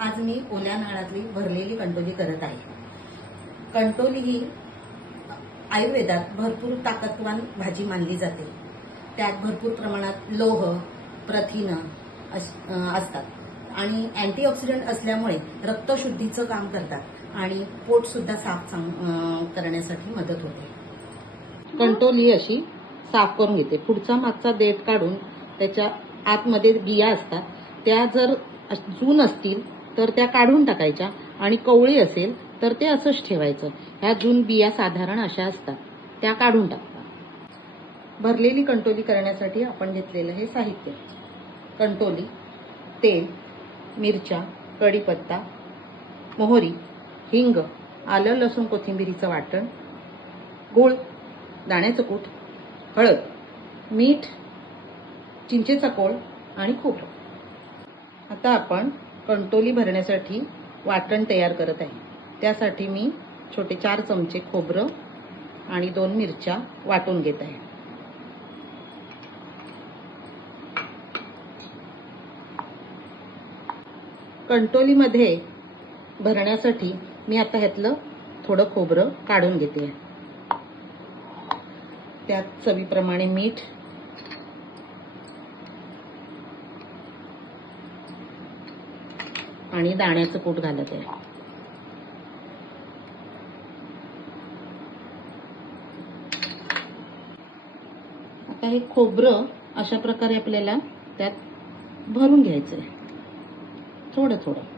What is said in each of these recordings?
आज मी ओल्या नाळातली भरलेली कंटोली करत आहे. कंटोली ही आयुर्वेदात भरपूर ताकदवान भाजी मानली जाते. त्यात भरपूर प्रमाणात लोह प्रथिनं अस- असतात. आणि अँटीऑक्सिडंट असल्यामुळे रक्तशुद्धीचं काम करतात आणि पोटसुद्धा साफ करण्यासाठी मदत होते. कंटोली अशी साफ करून घेते. पुढचा मागचा देठ काढून त्याच्या आतमध्ये बिया असतात. त्या जर जून असतील तर त्या काढून टाकायच्या आणि कवळी असेल तर ते असंच ठेवायचं. ह्या जून बिया साधारण अशा असतात. त्या काढून टाकता. भरलेली कंटोली करण्यासाठी आपण घेतलेलं हे साहित्य. कंटोली तेल मिरच्या कढीपत्ता मोहरी हिंग आलं लसूण कोथिंबिरीचं वाटण गूळ दाण्याचं कूट हळद मीठ चिंचेचा कोळ आणि खोबरं. आता आपण कंटोली भरण्यासाठी वाटण तयार करत आहे. त्यासाठी मी छोटे चार चमचे खोबरं आणि दोन मिरच्या वाटून घेत आहे. कंटोलीमध्ये भरण्यासाठी मी आता ह्यातलं थोडं खोबरं काढून घेते. त्यात चवीप्रमाणे मीठ आणि दाण्याचं कूट घालत आहे. आता हे खोबरं अशा प्रकारे आपल्याला त्यात भरून घ्यायचंय. थोडं थोडं.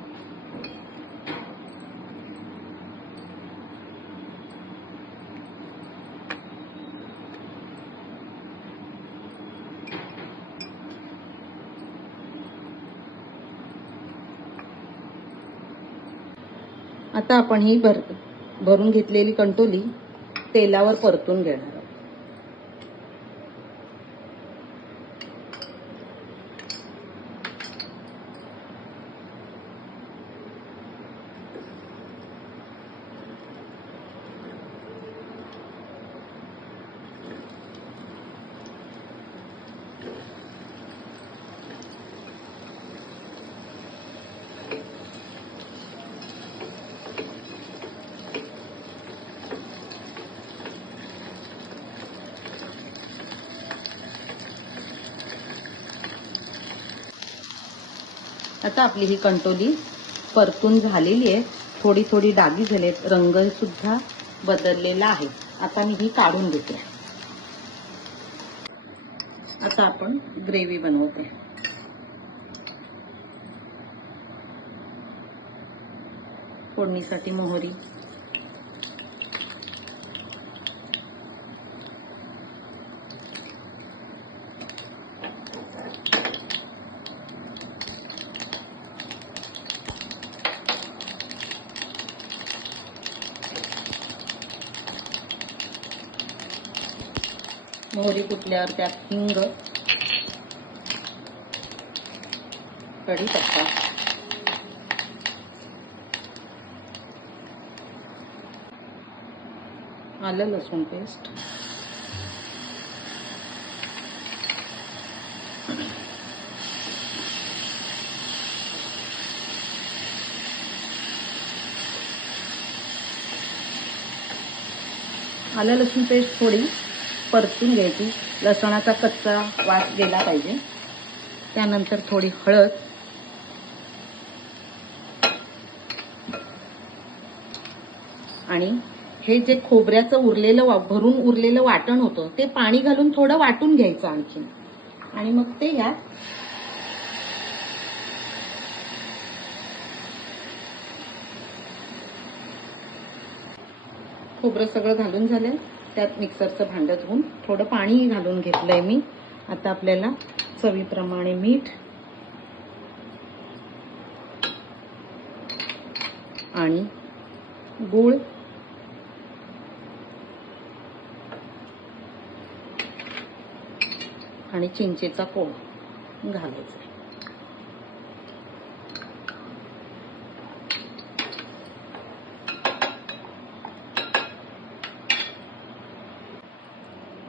आता आपण ही भर भरून घेतलेली कंटोली तेलावर परतून घेणार. आता आपली ही कंटोली परतून झालेली आहे. थोडी थोडी डागी झालेत. रंग सुद्धा बदललेला आहे. आता मी ही काढून घेते. आता आपण ग्रेव्ही बनवते. फोडणीसाठी मोहरी. मोहरी कुटल्यावर त्यात हिंग कढीपत्ता आलं लसूण पेस्ट आलं लसूण पेस्ट थोडी. परतून घ्यायची. लसणाचा कच्चा वास गेला पाहिजे. त्यानंतर थोडी हळद. आणि हे जे खोबऱ्याचं उरलेलं वा- भरून उरलेलं वाटण होतं ते पाणी घालून थोडं वाटून घ्यायचं आणखी आणि मग ते घ्या खोबरं सगळं घालून झालं. त्यात मिक्सरचं भांडं धुवून थोडं पाणी घालून घेतलंय मी. आता आपल्याला चवीप्रमाणे मीठ आणि गूळ आणि चिंचेचा कोळ घालायचा.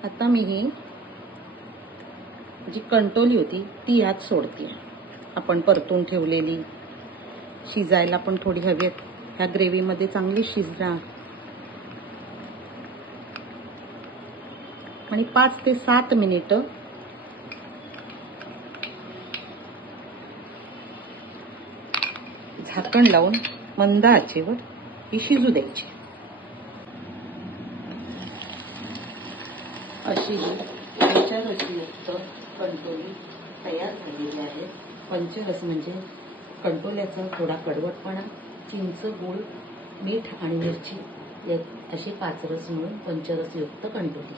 आता मी ही जी कंटोली होती ती यात सोडते. आपण परतून ठेवलेली. शिजायला पण थोडी हवी आहे. ह्या ग्रेव्हीमध्ये चांगली शिजणार आणि पाच ते सात मिनिटं झाकण लावून मंद आचेवर ही शिजू द्यायची. अशी ही पंचरसयुक्त कंटोली तयार झालेली आहे. पंचरस म्हणजे कंटोल्याचा थोडा कडवटपणा चिंच गूळ मीठ आणि मिरची अशी पाच रस पंचरसयुक्त कंटोली.